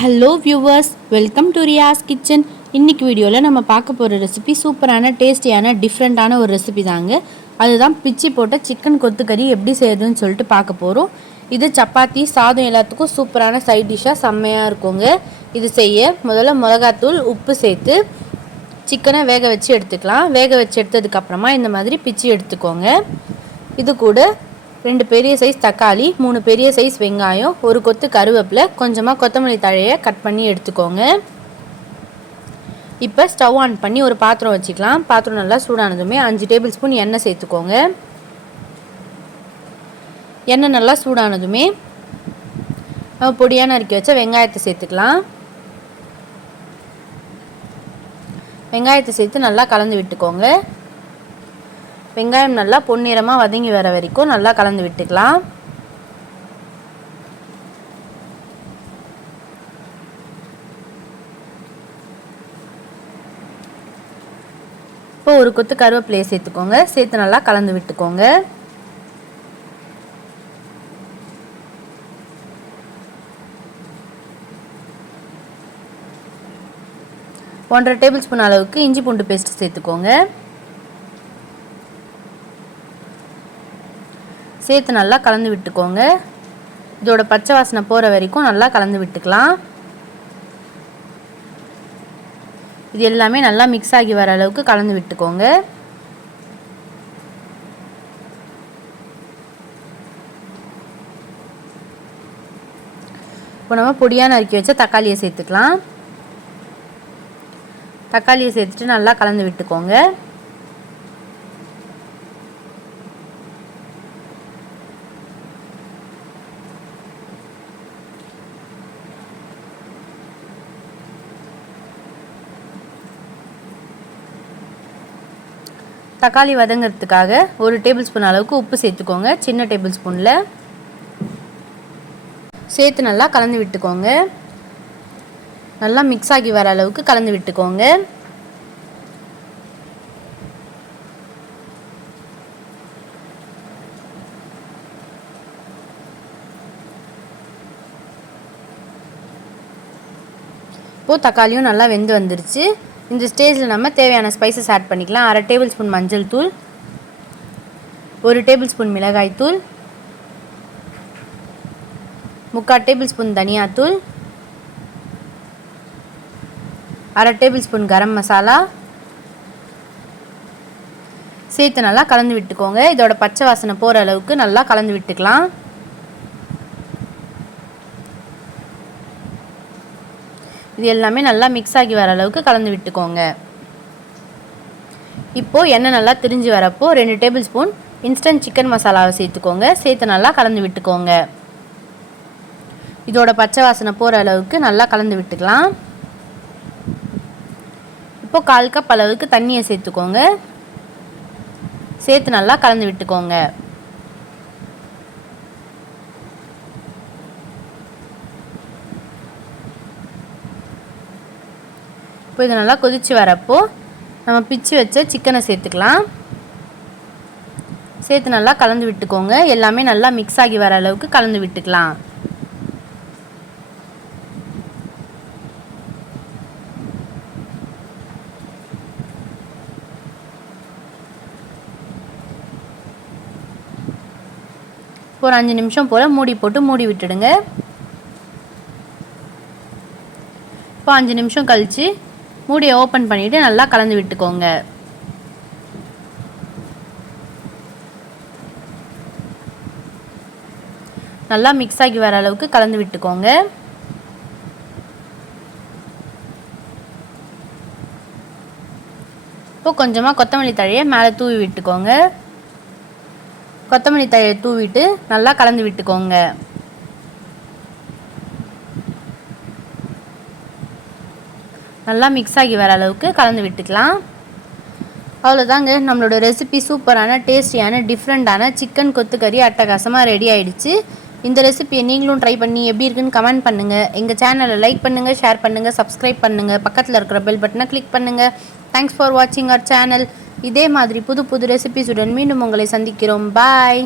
Hello viewers welcome to Riyas kitchen இன்னைக்கு வீடியோவில் நம்ம பார்க்க போகிற ரெசிபி சூப்பரான டேஸ்டியான டிஃப்ரெண்ட்டான ஒரு ரெசிபி தாங்க. அதுதான் பிச்சி போட்ட சிக்கன் கொத்துக்கறி எப்படி செய்யறதுன்னு சொல்லிட்டு பார்க்க போகிறோம் இது சப்பாத்தி சாதம் எல்லாத்துக்கும் சூப்பரான சைட் டிஷ்ஷாக செம்மையாக இருக்குங்க. இது செய்ய முதல்ல மிளகாத்தூள் உப்பு சேர்த்து சிக்கனை வேக வச்சு எடுத்துக்கலாம். வேக வச்சு எடுத்ததுக்கப்புறமா இந்த மாதிரி பிச்சு எடுத்துக்கோங்க. இது கூட ரெண்டு பெரிய சைஸ் தக்காளி மூணு பெரிய சைஸ் வெங்காயம் ஒரு கொத்து கருவேப்பிலை கொஞ்சமாக கொத்தமல்லி தழையை கட் பண்ணி எடுத்துக்கோங்க. இப்போ ஸ்டவ் ஆன் பண்ணி ஒரு பாத்திரம் வச்சுக்கலாம். பாத்திரம் நல்லா சூடானதுமே அஞ்சு டேபிள் ஸ்பூன் எண்ணெய் சேர்த்துக்கோங்க. எண்ணெய் நல்லா சூடானதுமே பொடியாக நறுக்கி வச்ச வெங்காயத்தை சேர்த்துக்கலாம். வெங்காயத்தை சேர்த்து நல்லா கலந்து விட்டுக்கோங்க. வெங்காயம் நல்லா பொன்னிறமாக வதங்கி வர வரைக்கும் நல்லா கலந்து விட்டுக்கலாம். இப்போ ஒரு கொத்து கருவேப்பிலையை சேர்த்துக்கோங்க. சேர்த்து நல்லா கலந்து விட்டுக்கோங்க. ஒன்றரை டேபிள் ஸ்பூன் அளவுக்கு இஞ்சி பூண்டு பேஸ்ட் சேர்த்துக்கோங்க. சேர்த்து நல்லா கலந்து விட்டுக்கோங்க. இதோட பச்சை வாசனை போகிற வரைக்கும் நல்லா கலந்து விட்டுக்கலாம். இது எல்லாமே நல்லா மிக்ஸ் ஆகி வர அளவுக்கு கலந்து விட்டுக்கோங்க. இப்போ நம்ம பொடியாக நறுக்கி வச்ச தக்காளியை சேர்த்துக்கலாம். தக்காளியை சேர்த்துட்டு நல்லா கலந்து விட்டுக்கோங்க. தக்காளி வதங்கிறதுக்காக ஒரு டேபிள் ஸ்பூன் அளவுக்கு உப்பு சேர்த்துக்கோங்க. சின்ன டேபிள் ஸ்பூனில். சேர்த்து நல்லா கலந்து விட்டுக்கோங்க. நல்லா மிக்ஸ் ஆகி வர அளவுக்கு கலந்து விட்டுக்கோங்க. இப்போது தக்காளியும் நல்லா வெந்து வந்துருச்சு. இந்த ஸ்டேஜில் நம்ம தேவையான ஸ்பைசஸ் ஆட் பண்ணிக்கலாம். அரை டேபிள் ஸ்பூன் மஞ்சள் தூள் ஒரு டேபிள் ஸ்பூன் மிளகாய் தூள் முக்கால் டேபிள் ஸ்பூன் தனியாத்தூள் அரை டேபிள் ஸ்பூன் கரம் மசாலா. சேர்த்து நல்லா கலந்து விட்டுக்கோங்க. இதோட பச்சை வாசனை போகிற அளவுக்கு நல்லா கலந்து விட்டுக்கலாம். இது எல்லாமே நல்லா மிக்ஸ் ஆகி வர அளவுக்கு கலந்து விட்டுக்கோங்க. இப்போது எண்ணெய் நல்லா திரிஞ்சு வரப்போ ரெண்டு டேபிள் ஸ்பூன் இன்ஸ்டன்ட் சிக்கன் மசாலாவை சேர்த்துக்கோங்க. சேர்த்து நல்லா கலந்து விட்டுக்கோங்க. இதோட பச்சை வாசனை போகிற அளவுக்கு நல்லா கலந்து விட்டுக்கலாம். இப்போ கால் கப் அளவுக்கு தண்ணியை சேர்த்துக்கோங்க. சேர்த்து நல்லா கலந்து விட்டுக்கோங்க. இப்போ இது நல்லா கொதித்து வரப்போ நம்ம பிச்சு வச்ச சிக்கனை சேர்த்துக்கலாம். சேர்த்து நல்லா கலந்து விட்டுக்கோங்க. எல்லாமே நல்லா மிக்ஸ் ஆகி வர அளவுக்கு கலந்து விட்டுக்கலாம். ஒரு அஞ்சு நிமிஷம் போல் மூடி போட்டு மூடி விட்டுடுங்க. இப்போ அஞ்சு நிமிஷம் கழித்து மூடியை ஓப்பன் பண்ணிவிட்டு நல்லா கலந்து விட்டுக்கோங்க. நல்லா மிக்ஸ் ஆகி வர அளவுக்கு கலந்து விட்டுக்கோங்க. இப்போ கொஞ்சமாக கொத்தமல்லி தழையை மேலே தூவி விட்டுக்கோங்க. கொத்தமல்லி தழையை தூவிட்டு நல்லா கலந்து விட்டுக்கோங்க. நல்லா மிக்ஸ் ஆகி வர அளவுக்கு கலந்து விட்டுக்கலாம். அவ்வளோதாங்க நம்மளோட ரெசிபி சூப்பரான டேஸ்டியான டிஃப்ரெண்ட்டான சிக்கன் கொத்துக்கறி அட்டகாசமாக ரெடி ஆகிடுச்சு இந்த ரெசிபியை நீங்களும் ட்ரை பண்ணி எப்படி இருக்குன்னு கமெண்ட் பண்ணுங்கள் எங்கள் சேனலை லைக் பண்ணுங்கள் ஷேர் பண்ணுங்கள் சப்ஸ்கிரைப் பண்ணுங்கள் பக்கத்தில் இருக்கிற பெல் பட்டனை கிளிக் பண்ணுங்கள் தேங்க்ஸ் ஃபார் வாட்சிங் அவர் சேனல் இதே மாதிரி புது புது ரெசிபிஸுடன் மீண்டும் உங்களை சந்திக்கிறோம். பாய்